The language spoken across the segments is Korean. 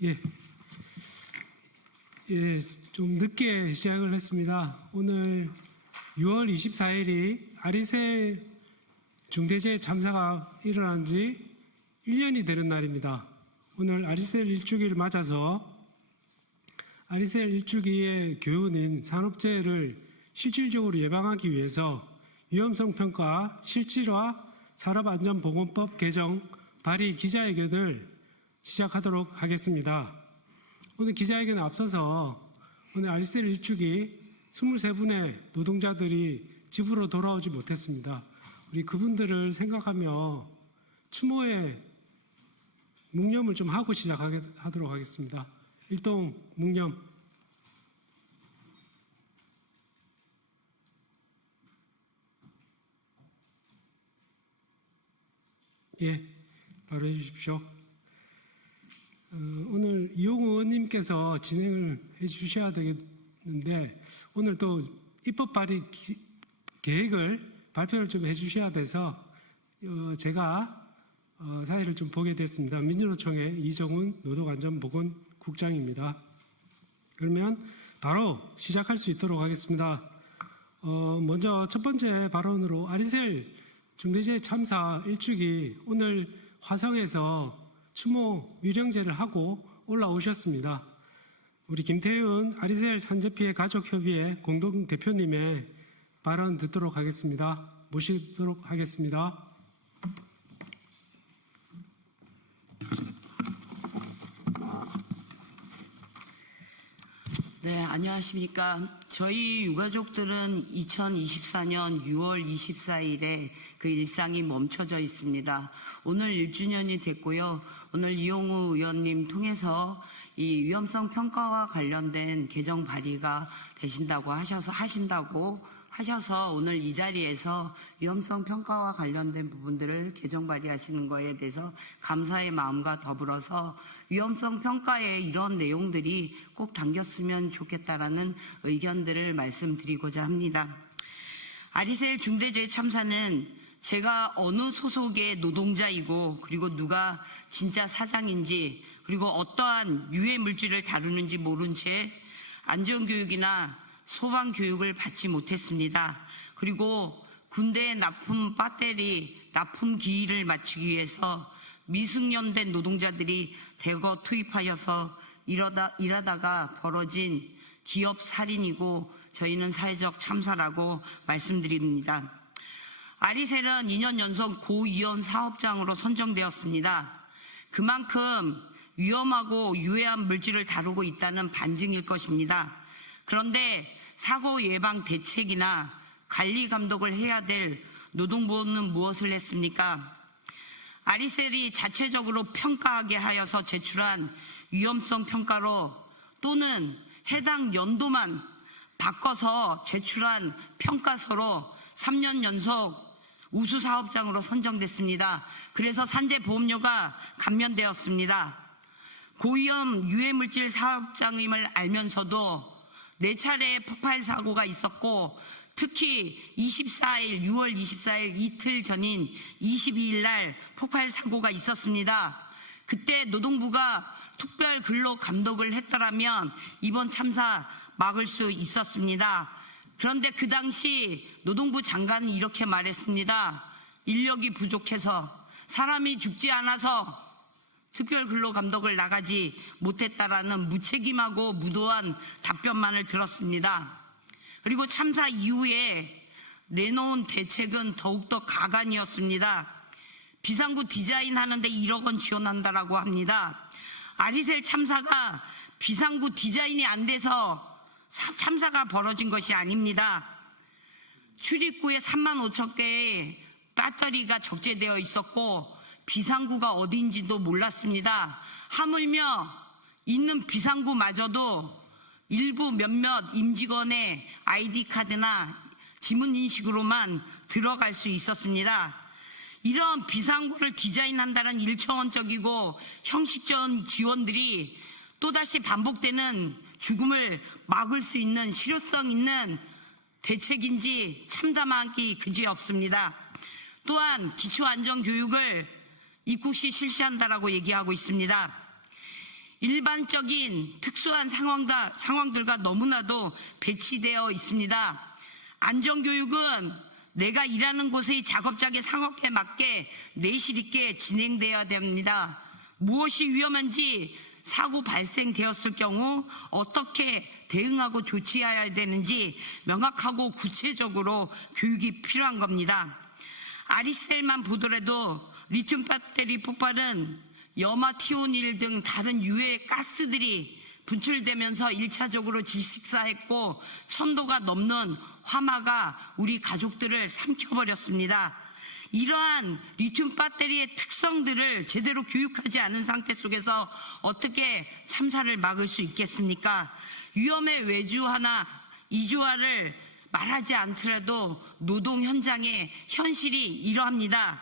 예, 좀 늦게 시작을 했습니다. 오늘 6월 24일이 아리셀 중대재해 참사가 일어난 지 1년이 되는 날입니다. 오늘 아리셀 일주기를 맞아서 아리셀 일주기의 교훈인 산업재해를 실질적으로 예방하기 위해서 위험성 평가 실질화 산업안전보건법 개정 발의 기자회견을 시작하도록 하겠습니다. 오늘 기자회견에 앞서서 오늘 아리셀 일주기 23분의 노동자들이 집으로 돌아오지 못했습니다. 우리 그분들을 생각하며 추모의 묵념을 좀 하고 시작하도록 하겠습니다. 일동 묵념. 예, 바로 해주십시오. 오늘 이용우 의원님께서 진행을 해주셔야 되겠는데 오늘 또 입법 발의 계획을 발표를 좀 해주셔야 돼서 제가 사회를 좀 보게 됐습니다. 민주노총의 이정훈 노동안전보건국장입니다. 그러면 바로 시작할 수 있도록 하겠습니다. 먼저 첫 번째 발언으로 아리셀 중대재해 참사 일주기 오늘 화성에서 추모 위령제를 하고 올라오셨습니다. 우리 김태윤 아리셀 산재피해 가족협의회 공동대표님의 발언 듣도록 하겠습니다. 모시도록 하겠습니다. 네, 안녕하십니까. 저희 유가족들은 2024년 6월 24일에 그 일상이 멈춰져 있습니다. 오늘 1주년이 됐고요. 오늘 이용우 의원님 통해서 이 위험성 평가와 관련된 개정 발의가 하신다고 하셔서 오늘 이 자리에서 위험성 평가와 관련된 부분들을 개정 발의하시는 거에 대해서 감사의 마음과 더불어서 위험성 평가에 이런 내용들이 꼭 담겼으면 좋겠다라는 의견들을 말씀드리고자 합니다. 아리셀 중대재해 참사는 제가 어느 소속의 노동자이고 그리고 누가 진짜 사장인지 그리고 어떠한 유해 물질을 다루는지 모른 채 안전교육이나 소방교육을 받지 못했습니다. 그리고 군대의 납품 배터리, 납품 기일을 맞추기 위해서 미숙련된 노동자들이 대거 투입하여서 일하다가 벌어진 기업 살인이고 저희는 사회적 참사라고 말씀드립니다. 아리셀은 2년 연속 고위험 사업장으로 선정되었습니다. 그만큼 위험하고 유해한 물질을 다루고 있다는 반증일 것입니다. 그런데 사고 예방 대책이나 관리 감독을 해야 될 노동부는 무엇을 했습니까? 아리셀이 자체적으로 평가하게 하여서 제출한 위험성 평가로 또는 해당 연도만 바꿔서 제출한 평가서로 3년 연속 우수 사업장으로 선정됐습니다. 그래서 산재보험료가 감면되었습니다. 고위험 유해물질 사업장임을 알면서도 4차례의 폭발 사고가 있었고 특히 6월 24일 이틀 전인 22일 날 폭발 사고가 있었습니다. 그때 노동부가 특별 근로 감독을 했더라면 이번 참사 막을 수 있었습니다. 그런데 그 당시 노동부 장관은 이렇게 말했습니다. 인력이 부족해서 사람이 죽지 않아서 특별 근로 감독을 나가지 못했다라는 무책임하고 무도한 답변만을 들었습니다. 그리고 참사 이후에 내놓은 대책은 더욱더 가관이었습니다. 비상구 디자인하는데 1억 원 지원한다라고 합니다. 아리셀 참사가 비상구 디자인이 안 돼서 참사가 벌어진 것이 아닙니다. 출입구에 3만 5천 개의 배터리가 적재되어 있었고 비상구가 어딘지도 몰랐습니다. 하물며 있는 비상구마저도 일부 몇몇 임직원의 아이디카드나 지문인식으로만 들어갈 수 있었습니다. 이런 비상구를 디자인한다는 일차원적이고 형식적인 지원들이 또다시 반복되는 죽음을 막을 수 있는 실효성 있는 대책인지 참담하기 그지없습니다. 또한 기초안전교육을 입국 시 실시한다라고 얘기하고 있습니다. 일반적인 특수한 상황들과 너무나도 배치되어 있습니다. 안전교육은 내가 일하는 곳의 작업장의 상황에 맞게 내실 있게 진행되어야 됩니다. 무엇이 위험한지 사고 발생되었을 경우 어떻게 대응하고 조치해야 되는지 명확하고 구체적으로 교육이 필요한 겁니다. 아리셀만 보더라도 리튬 배터리 폭발은 염화 티오닐 등 다른 유해 가스들이 분출되면서 1차적으로 질식사했고 1000도가 넘는 화마가 우리 가족들을 삼켜버렸습니다. 이러한 리튬 배터리의 특성들을 제대로 교육하지 않은 상태 속에서 어떻게 참사를 막을 수 있겠습니까? 위험의 외주화나 이주화를 말하지 않더라도 노동 현장의 현실이 이러합니다.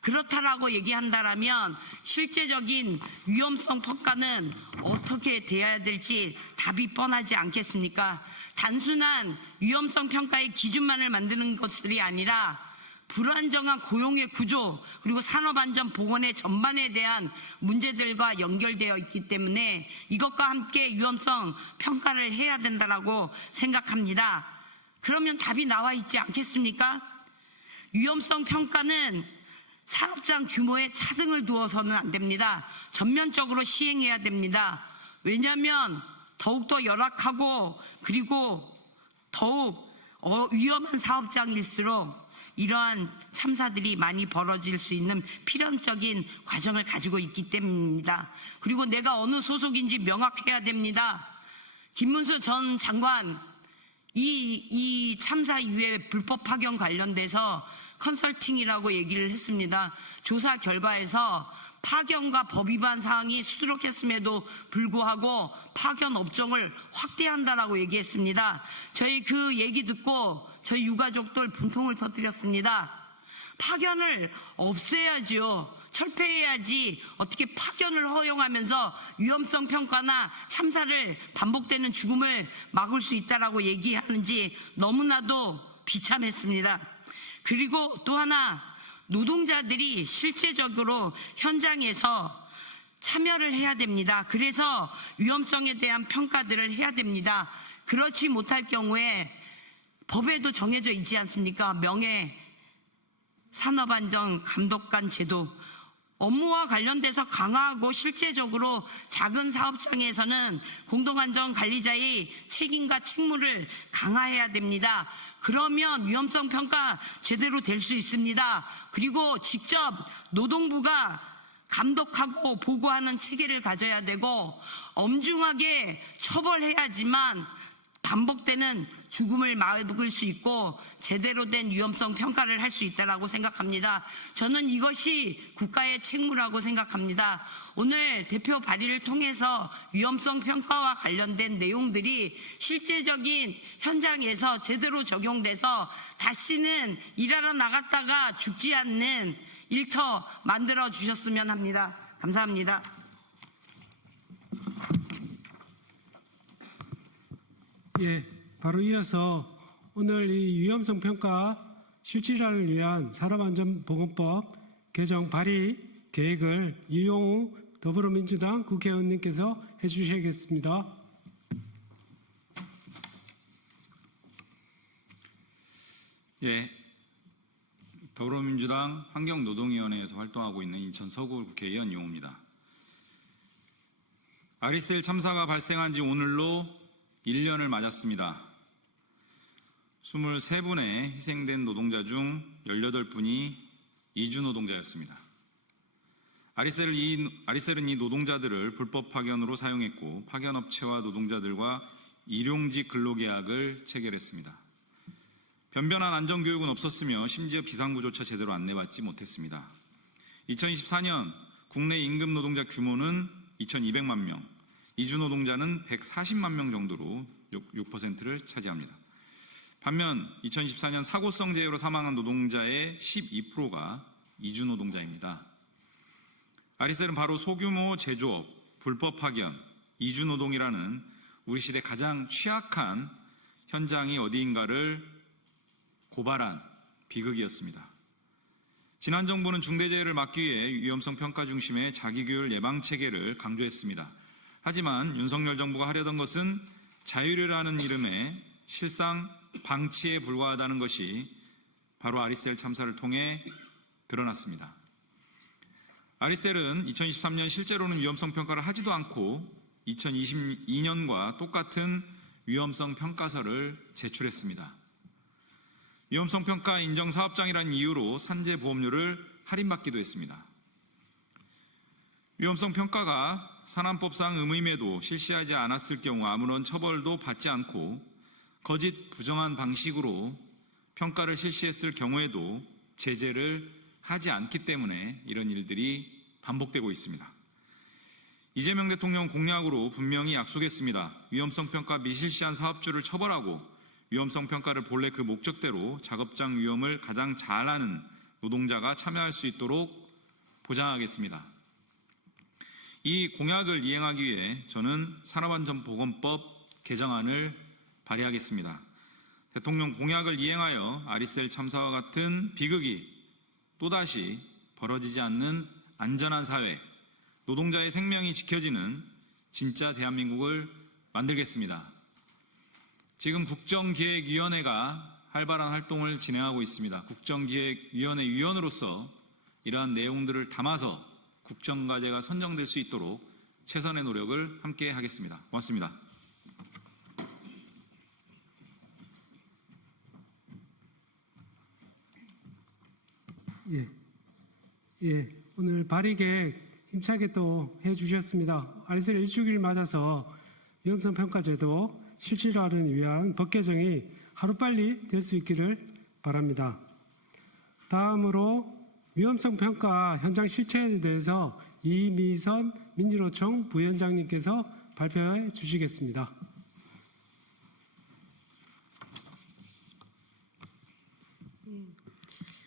그렇다라고 얘기한다라면 실제적인 위험성 평가는 어떻게 돼야 될지 답이 뻔하지 않겠습니까? 단순한 위험성 평가의 기준만을 만드는 것들이 아니라 불안정한 고용의 구조 그리고 산업안전 보건의 전반에 대한 문제들과 연결되어 있기 때문에 이것과 함께 위험성 평가를 해야 된다고 생각합니다. 그러면 답이 나와 있지 않겠습니까? 위험성 평가는 사업장 규모에 차등을 두어서는 안 됩니다. 전면적으로 시행해야 됩니다. 왜냐하면 더욱더 열악하고 그리고 더욱 위험한 사업장일수록 이러한 참사들이 많이 벌어질 수 있는 필연적인 과정을 가지고 있기 때문입니다. 그리고 내가 어느 소속인지 명확해야 됩니다. 김문수 전 장관 이 참사 이후에 불법 파견 관련돼서 컨설팅이라고 얘기를 했습니다. 조사 결과에서 파견과 법 위반 사항이 수두룩했음에도 불구하고 파견 업종을 확대한다라고 얘기했습니다. 저희 그 얘기 듣고 저희 유가족들 분통을 터뜨렸습니다. 파견을 없애야죠. 철폐해야지 어떻게 파견을 허용하면서 위험성 평가나 참사를 반복되는 죽음을 막을 수 있다라고 얘기하는지 너무나도 비참했습니다. 그리고 또 하나 노동자들이 실제적으로 현장에서 참여를 해야 됩니다. 그래서 위험성에 대한 평가들을 해야 됩니다. 그렇지 못할 경우에 법에도 정해져 있지 않습니까? 명예 산업안전 감독관 제도 업무와 관련돼서 강화하고 실제적으로 작은 사업장에서는 공동안전관리자의 책임과 책무를 강화해야 됩니다. 그러면 위험성 평가 제대로 될 수 있습니다. 그리고 직접 노동부가 감독하고 보고하는 체계를 가져야 되고 엄중하게 처벌해야지만 반복되는 죽음을 막을 수 있고 제대로 된 위험성 평가를 할 수 있다고 생각합니다. 저는 이것이 국가의 책무라고 생각합니다. 오늘 대표 발의를 통해서 위험성 평가와 관련된 내용들이 실제적인 현장에서 제대로 적용돼서 다시는 일하러 나갔다가 죽지 않는 일터 만들어 주셨으면 합니다. 감사합니다. 예, 바로 이어서 오늘 이 위험성 평가 실질화를 위한 산업안전보건법 개정 발의 계획을 이용우 더불어민주당 국회의원님께서 해주시겠습니다. 예, 더불어민주당 환경노동위원회에서 활동하고 있는 인천 서구 국회의원 이용우입니다. 아리셀 참사가 발생한 지 오늘로 1년을 맞았습니다. 23분의 희생된 노동자 중 18분이 이주 노동자였습니다. 아리셀은 이 노동자들을 불법 파견으로 사용했고 파견업체와 노동자들과 일용직 근로계약을 체결했습니다. 변변한 안전교육은 없었으며 심지어 비상구조차 제대로 안내받지 못했습니다. 2024년 국내 임금 노동자 규모는 2200만 명, 이주 노동자는 140만 명 정도로 6%를 차지합니다. 반면 2024년 사고성 재해로 사망한 노동자의 12%가 이주 노동자입니다. 아리셀은 바로 소규모 제조업, 불법 파견, 이주 노동이라는 우리 시대 가장 취약한 현장이 어디인가를 고발한 비극이었습니다. 지난 정부는 중대재해를 막기 위해 위험성 평가 중심의 자기규율 예방 체계를 강조했습니다. 하지만 윤석열 정부가 하려던 것은 자유라는 이름에 실상 방치에 불과하다는 것이 바로 아리셀 참사를 통해 드러났습니다. 아리셀은 2023년 실제로는 위험성 평가를 하지도 않고 2022년과 똑같은 위험성 평가서를 제출했습니다. 위험성 평가 인정 사업장이라는 이유로 산재 보험료를 할인받기도 했습니다. 위험성 평가가 산안법상 의무임에도 실시하지 않았을 경우 아무런 처벌도 받지 않고 거짓 부정한 방식으로 평가를 실시했을 경우에도 제재를 하지 않기 때문에 이런 일들이 반복되고 있습니다. 이재명 대통령 공약으로 분명히 약속했습니다. 위험성 평가 미실시한 사업주를 처벌하고 위험성 평가를 본래 그 목적대로 작업장 위험을 가장 잘 아는 노동자가 참여할 수 있도록 보장하겠습니다. 이 공약을 이행하기 위해 저는 산업안전보건법 개정안을 발의하겠습니다. 대통령 공약을 이행하여 아리셀 참사와 같은 비극이 또다시 벌어지지 않는 안전한 사회, 노동자의 생명이 지켜지는 진짜 대한민국을 만들겠습니다. 지금 국정기획위원회가 활발한 활동을 진행하고 있습니다. 국정기획위원회 위원으로서 이러한 내용들을 담아서 국정과제가 선정될 수 있도록 최선의 노력을 함께 하겠습니다. 고맙습니다. 오늘 발의계 힘차게 또 해주셨습니다. 아리셀 1주기를 맞아서 위험성 평가제도 실질화를 위한 법 개정이 하루빨리 될 수 있기를 바랍니다. 다음으로 위험성 평가 현장 실체에 대해서 이미선 민주노총 부위원장님께서 발표해 주시겠습니다.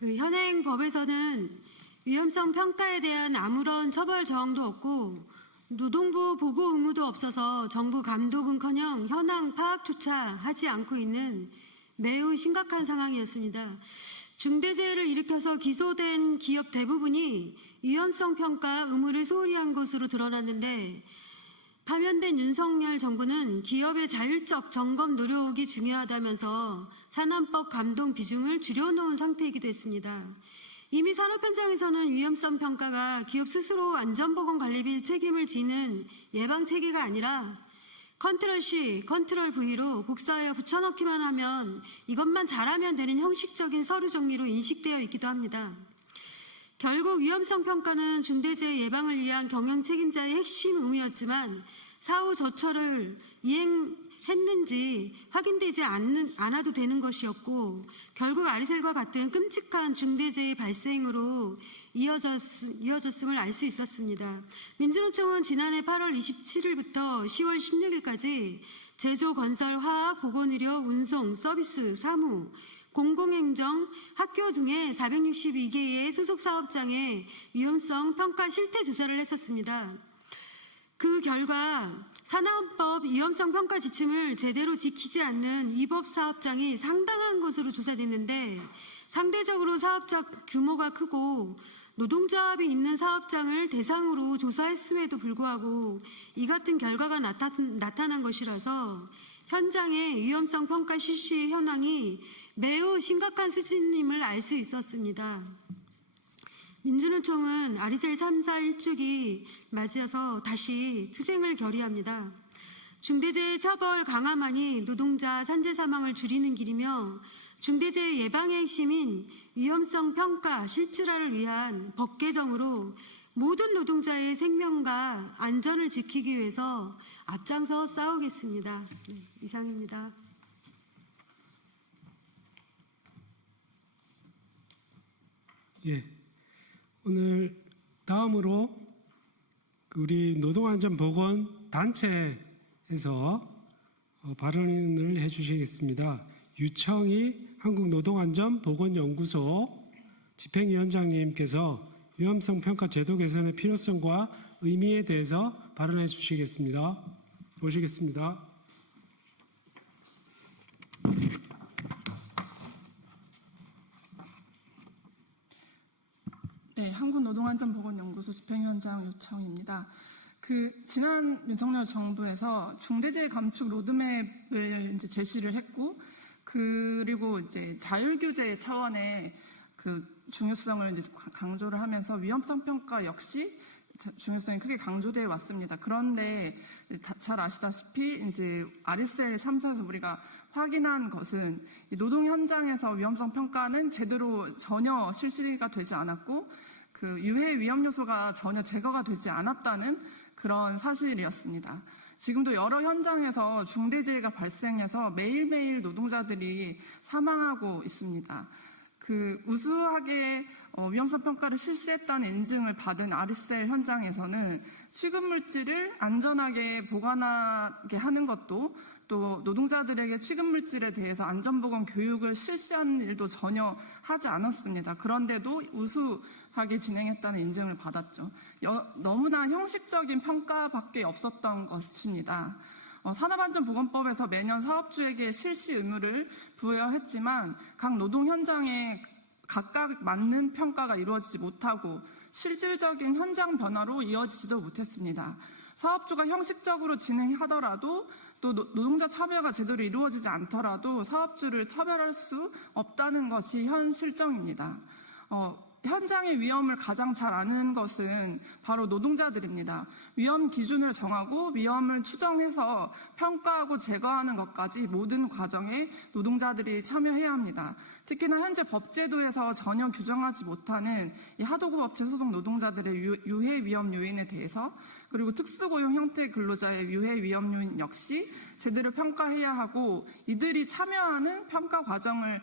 현행 법에서는 위험성 평가에 대한 아무런 처벌 조항도 없고 노동부 보고 의무도 없어서 정부 감독은커녕 현황 파악조차 하지 않고 있는 매우 심각한 상황이었습니다. 중대재해를 일으켜서 기소된 기업 대부분이 위험성 평가 의무를 소홀히 한 것으로 드러났는데 파면된 윤석열 정부는 기업의 자율적 점검 노력이 중요하다면서 산안법 감독 비중을 줄여놓은 상태이기도 했습니다. 이미 산업 현장에서는 위험성 평가가 기업 스스로 안전보건 관리비 책임을 지는 예방 체계가 아니라 컨트롤 C, 컨트롤 V로 복사하여 붙여넣기만 하면 이것만 잘하면 되는 형식적인 서류 정리로 인식되어 있기도 합니다. 결국 위험성 평가는 중대재해 예방을 위한 경영 책임자의 핵심 의무였지만 사후 저처를 이행했는지 확인되지 않아도 되는 것이었고 결국 아리셀과 같은 끔찍한 중대재해 발생으로 이어졌음을 알 수 있었습니다. 민주노총은 지난해 8월 27일부터 10월 16일까지 제조, 건설, 화학, 보건의료, 운송, 서비스, 사무, 공공행정, 학교 등의 462개의 소속 사업장에 위험성 평가 실태 조사를 했었습니다. 그 결과 산업법 위험성 평가 지침을 제대로 지키지 않는 위법 사업장이 상당한 것으로 조사됐는데 상대적으로 사업적 규모가 크고 노동자합이 있는 사업장을 대상으로 조사했음에도 불구하고 이 같은 결과가 나타난 것이라서 현장의 위험성 평가 실시 현황이 매우 심각한 수준임을 알 수 있었습니다. 민주노총은 아리셀 참사 1주기 맞이어서 다시 투쟁을 결의합니다. 중대재해 처벌 강화만이 노동자 산재 사망을 줄이는 길이며 중대재해 예방의 핵심인 위험성 평가 실질화를 위한 법 개정으로 모든 노동자의 생명과 안전을 지키기 위해서 앞장서 싸우겠습니다. 이상입니다. 오늘 다음으로 우리 노동안전보건단체에서 발언을 해주시겠습니다. 유청희 한국노동안전보건연구소 집행위원장님께서 위험성 평가 제도 개선의 필요성과 의미에 대해서 발언해 주시겠습니다. 모시겠습니다. 네, 한국노동안전보건연구소 집행위원장 유청입니다. 지난 윤석열 정부에서 중대재해 감축 로드맵을 이제 제시를 했고, 그리고 이제 자율규제 차원의 그 중요성을 이제 강조를 하면서 위험성 평가 역시 중요성이 크게 강조되어 왔습니다. 그런데 잘 아시다시피 이제 RSL 참사에서 우리가 확인한 것은 노동 현장에서 위험성 평가는 제대로 전혀 실시가 되지 않았고, 그 유해 위험 요소가 전혀 제거가 되지 않았다는 그런 사실이었습니다. 지금도 여러 현장에서 중대재해가 발생해서 매일매일 노동자들이 사망하고 있습니다. 그 우수하게 위험성 평가를 실시했다는 인증을 받은 RSL 현장에서는 취급 물질을 안전하게 보관하게 하는 것도, 또 노동자들에게 취급 물질에 대해서 안전보건 교육을 실시하는 일도 전혀 하지 않았습니다. 그런데도 우수하게 진행했다는 인증을 받았죠. 너무나 형식적인 평가밖에 없었던 것입니다. 산업안전보건법에서 매년 사업주에게 실시 의무를 부여했지만 각 노동 현장에 각각 맞는 평가가 이루어지지 못하고 실질적인 현장 변화로 이어지지도 못했습니다. 사업주가 형식적으로 진행하더라도 또 노동자 참여가 제대로 이루어지지 않더라도 사업주를 처벌할 수 없다는 것이 현 실정입니다. 현장의 위험을 가장 잘 아는 것은 바로 노동자들입니다. 위험 기준을 정하고 위험을 추정해서 평가하고 제거하는 것까지 모든 과정에 노동자들이 참여해야 합니다. 특히나 현재 법제도에서 전혀 규정하지 못하는 이 하도급 업체 소속 노동자들의 유해 위험 요인에 대해서, 그리고 특수고용 형태 근로자의 유해 위험 요인 역시 제대로 평가해야 하고, 이들이 참여하는 평가 과정이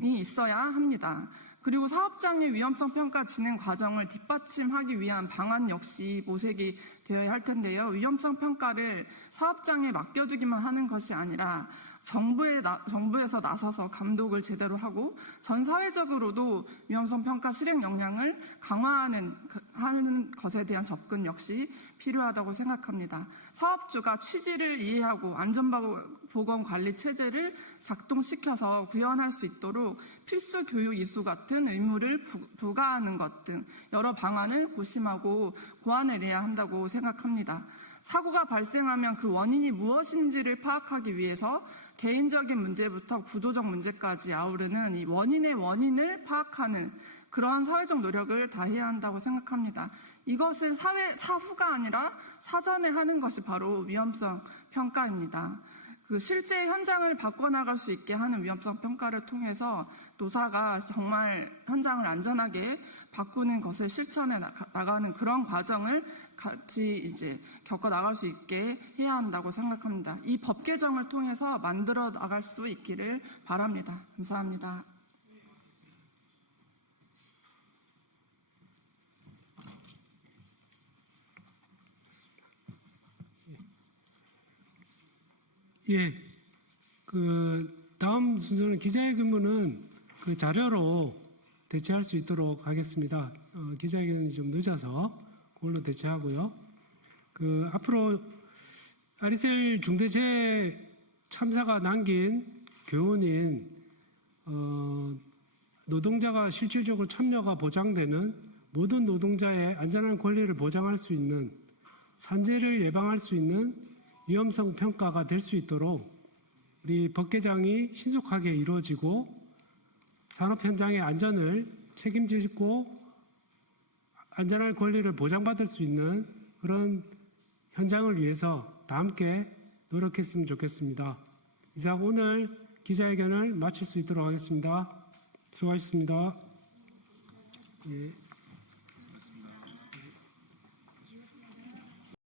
있어야 합니다. 그리고 사업장의 위험성 평가 진행 과정을 뒷받침하기 위한 방안 역시 모색이 되어야 할 텐데요. 위험성 평가를 사업장에 맡겨두기만 하는 것이 아니라 정부에서 나서서 감독을 제대로 하고 전 사회적으로도 위험성 평가 실행 역량을 강화하는 것에 대한 접근 역시 필요하다고 생각합니다. 사업주가 취지를 이해하고 안전보건 관리 체제를 작동시켜서 구현할 수 있도록 필수 교육 이수 같은 의무를 부과하는 것 등 여러 방안을 고심하고 고안해내야 한다고 생각합니다. 사고가 발생하면 그 원인이 무엇인지를 파악하기 위해서 개인적인 문제부터 구조적 문제까지 아우르는 이 원인의 원인을 파악하는 그러한 사회적 노력을 다해야 한다고 생각합니다. 이것을 사후가 아니라 사전에 하는 것이 바로 위험성 평가입니다. 그 실제 현장을 바꿔나갈 수 있게 하는 위험성 평가를 통해서 노사가 정말 현장을 안전하게 바꾸는 것을 실천해 나가는 그런 과정을 같이 이제 겪어 나갈 수 있게 해야 한다고 생각합니다. 이 법 개정을 통해서 만들어 나갈 수 있기를 바랍니다. 감사합니다. 예, 그 다음 순서는 기자회견문은 그 자료로 대체할 수 있도록 하겠습니다. 기자회견이 좀 늦어서 그걸로 대체하고요. 그 앞으로 RSL 중대재해 참사가 남긴 교훈인 노동자가 실질적으로 참여가 보장되는 모든 노동자의 안전한 권리를 보장할 수 있는 산재를 예방할 수 있는 위험성 평가가 될 수 있도록 우리 법 개정이 신속하게 이루어지고 산업 현장의 안전을 책임지고 안전한 권리를 보장받을 수 있는 그런 현장을 위해서 다 함께 노력했으면 좋겠습니다. 이상 오늘 기자회견을 마칠 수 있도록 하겠습니다. 수고하셨습니다. 예.